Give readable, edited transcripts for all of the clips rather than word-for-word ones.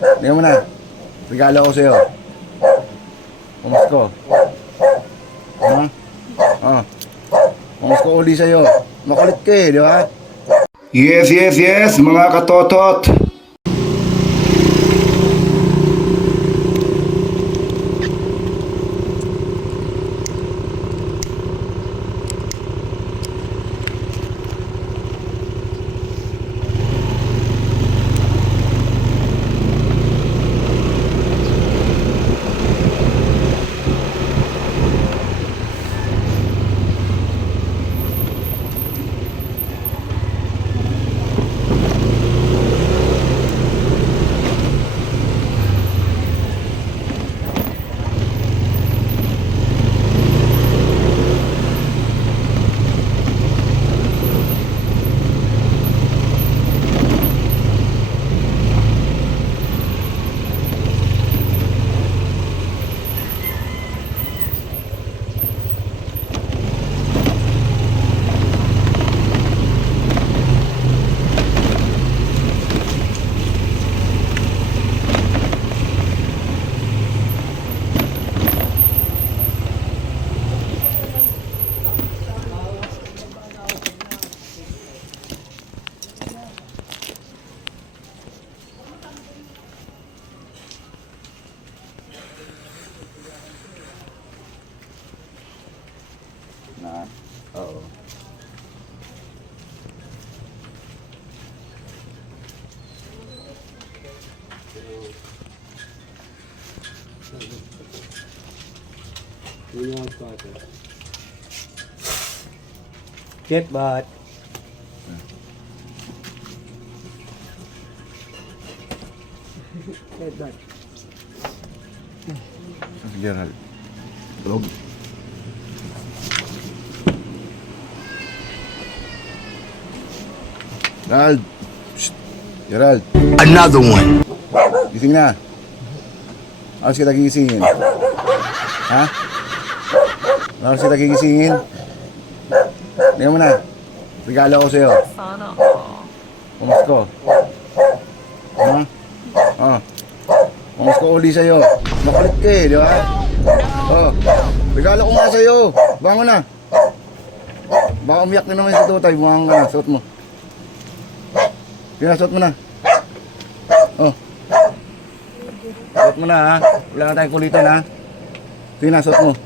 Tingnan mo na. Regalo ko sa'yo. Pamasko. Ha? Oh. Pamasko uli sa'yo. Makulit ka eh, di ba? Yes, yes, yes, mga katotot. Na, oo. Get bot. Get bot. Gerald. Tulog. Gerald. Shh. Gerald. Another one. Gising na. Alas kita gigisingin. Ha? Alas kita gigisingin. Tingnan mo na. Regalo ko sa'yo. Sana all. Pamasko. Ha? Oh. Pamasko uli sa'yo. Makulit ka eh, di ba? Oh. Regalo ko nga sa'yo. Bangon na. Baka umiyak na naman si Tutay. Bumangon ka na. Suot mo. Suot mo na. Oh. Suot mo na ha. Wala na tayong kulitan ha. Sige na, suot mo.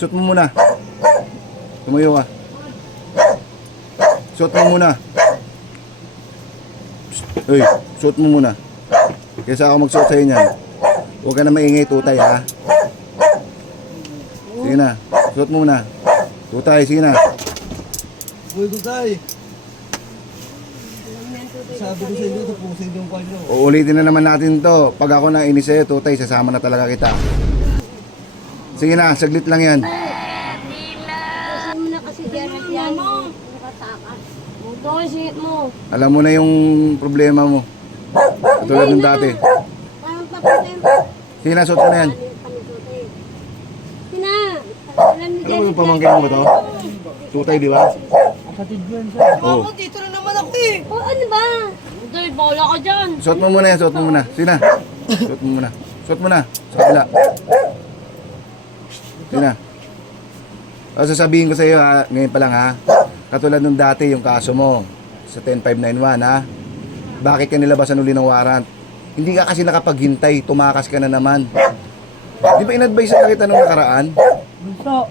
Suot mo muna. Tumayo ka. Suot mo muna. Uy, suot mo muna. Kaysa ako magsuot sa'yo niyan. Huwag ka na maingay, Tutay ha. Sige na, suot mo muna. Tutay, sige na. Uy, Tutay. Sabi ko sa inyo, tapusin yung kwan nyo. Uulitin na naman natin to. Pag ako na inis sa'yo, Tutay, sasama na talaga kita. Sige na, saglit lang yan. Kasi mo na kasi Gerald yan. Nakatakas. Ito kasi mo. Alam mo na yung problema mo. Tulad ng dati. Parang papatin. Sige na, suot mo na yan. Sina. Alam ni Ano yung pamangkin mo ba to? Tutay, di ba? Kapatid mo yan, sir. Oo. Ako, dito na naman ako eh. O ano ba? Hindi, bawala ka dyan. Suot mo muna yan, suot mo muna. Sige na. Suot mo muna. Suot mo na. Sa kabila. Sige na. O, sasabihin ko sa iyo ha, ngayon pa lang ha. Katulad nung dati yung kaso mo sa 10591 ha. Bakit ka nilabasan uli ng warrant? Hindi ka kasi nakapaghintay, tumakas ka na naman. Di ba in-advise na kita nung nakaraan? Bunso.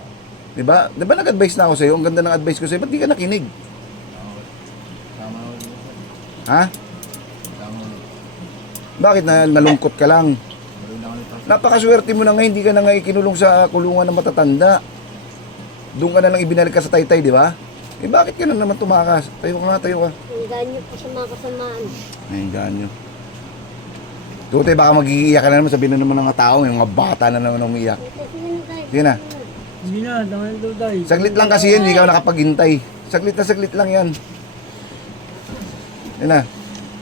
Di ba? Di ba nag-advise na ako sa iyo? Ang ganda ng advice ko sa iyo. Ba't di ka nakinig? Ha? Bakit na nalungkot ka lang? Napakaswerte mo na nga, hindi ka na nga ikinulong sa kulungan ng matatanda. Doon ka na lang ibinalik ka sa taytay, di ba? Eh bakit ka na naman tumakas? Tayo ka nga, tayo ka. Hanggang niyo po sa mga kasamaan. Ay, ganyo. Tutay, baka mag-iiyak ka na naman, sabihin na naman ng mga tao, yung mga bata na naman umiiyak. Sige na. Hindi na, dahil Tutay. Saglit lang kasi yan, hindi ka nakapaghintay. Saglit na lang yan. Yan na.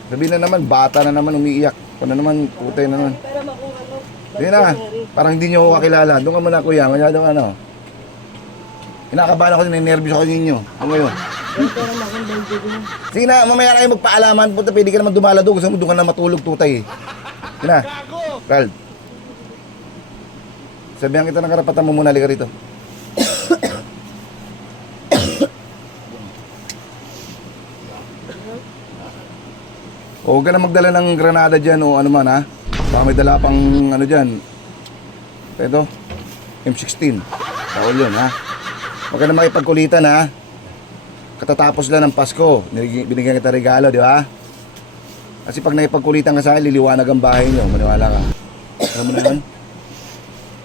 Sabihin na naman, bata na naman umiiyak. Kung na naman, putay na naman. Yan na. Parang hindi nyo ako kakilala. Doon ka muna kuya, masyadong ano. Kinakabahan ako, ninervyos ako ninyo. Ano ngayon? Sige na, mamaya na kayo magpaalaman. Puta, pwede ka naman dumalado. Gusto mo doon ka na matulog, Tutay. Kina, Carl. Sabihan kita ng karapatan mo muna, halika rito. O, huwag ka na magdala ng granada dyan o ano man ha. Baka may dala pang ano dyan. Ito, M16. Bawal yun ha. Huwag ka na makipagkulitan ha. Katatapos lang ng Pasko, binigyan kita regalo, di ba? Kasi pag nakipagkulitan ka sa akin, liliwanag ang bahay nyo. Maniwala ka. Alam mo na yun?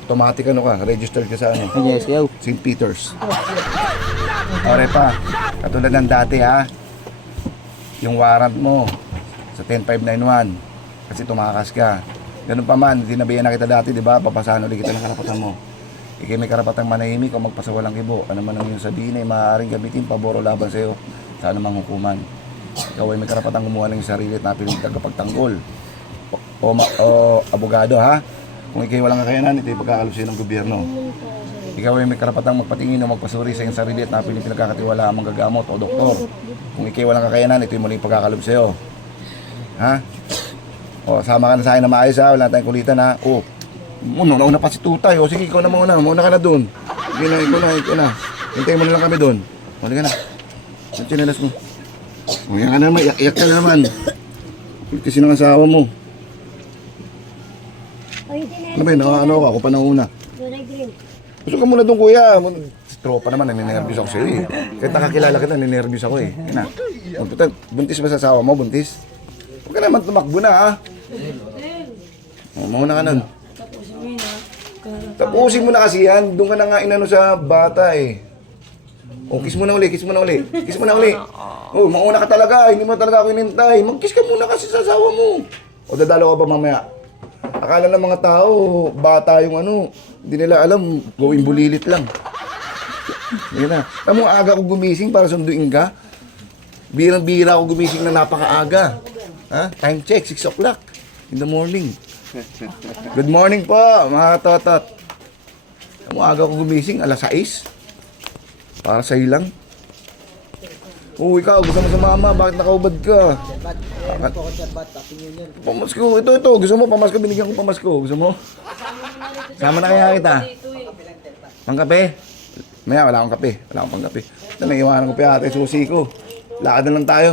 Automatic ano ka, registered ka sa ano. Yes, yo. St. Peter's. Ore pa, katulad ng dati ha. Yung warrant mo sa 10591 kasi tumakas ka. Ganun pa man, dinabayan na kita dati, di ba? Papasahan ulit kita ng karapatan mo. Ikay may karapatang manahimik o magpasawalang kibo. Ano man ang iyong sabihin ay maaaring gamitin paboro laban sa iyo sa anumang hukuman. Ikaw ay may karapatang kumuha ng sarili at napiling tagapagtanggol o abogado ha. Kung ikay walang kakayanan, ito ay pagkakalap sa'yo ng gobyerno. Ikaw ay may karapatang magpatingin o magpasuri sa iyong sarili at napiling pinagkakatiwala ang manggagamot o doktor. Kung ikay walang kakayanan, ito ay muling pagkakalap sa'yo. Ha? O, sama ka na sa akin na maayos ha. Wala tayong kulitan ha. O, nauna pa si Tutay. O, sige, ikaw na muna. Muna ka na doon. Sige na, ikaw na. Hintayin mo na lang kami doon. Muli ka na. Ang chinelas mo. O, yan ka na naman. Iyak ka na naman. Kasi ng asawa mo. Ay, hindi na. Ano ba yun? Ano ako? Ako pa nauna. Kulay green. Gusto ka muna doon, kuya. Tropa naman, naninervyos ako sa'yo eh. Kahit nakakilala kita, naninervyos ako eh. Yan na. Buntis ba sa asawa mo? Buntis? Huwag ka naman tumakbo na ha. O, mauna ka nun. Tapusin mo na kasi yan. Doon ka na nga inano sa bata eh. O, kiss mo na uli, kiss mo na uli. Kiss mo na uli. O, mauna ka talaga. Hindi mo talaga ako inintay. Mag-kiss ka muna kasi sa asawa mo. O, dadalo ka ba mamaya? Akala ng mga tao, bata yung ano. Hindi nila alam, gawing bulilit lang. Yan na. Tamo, aga ako gumising para sunduin ka. Birang-bira ako gumising na napakaaga. Ha? Time check, 6 o'clock in the morning. Good morning po, mga totot. Tamo, aga ako gumising, alas 6. Para sa'yo lang. Oo, ikaw, gusto mo sa mama, bakit nakaubad ka? Pamasko, ito, gusto mo, pamasko, binigyan ko pamasko. Gusto mo? Sama na kaya kita. Pangkape? Maya, wala akong kape. Wala akong pangkape. Ito, naiwanan ko pa ate, susi ko. Lakad na lang tayo.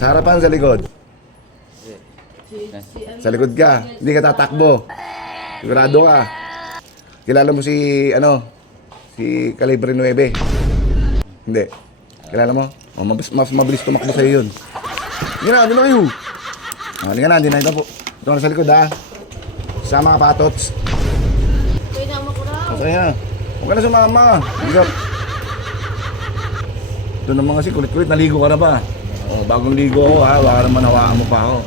Sa harapan, sa likod. Sa likod ka. Hindi ka tatakbo. Sigurado ka. Kilala mo si, si Calibre 9. Hindi. Kilala mo? O, mas mabilis tumakbo sa'yo yun. Hindi na, hindi na kayo. Hindi ka na, hindi na ito po. Ito na sa likod ha. Sama ka patots. Masaya. Huwag ka na sumama. Ito naman kasi kulit-kulit. Naligo ka na ba? O, bagong ligo ako ha. Baka naman hawaan mo pa ako.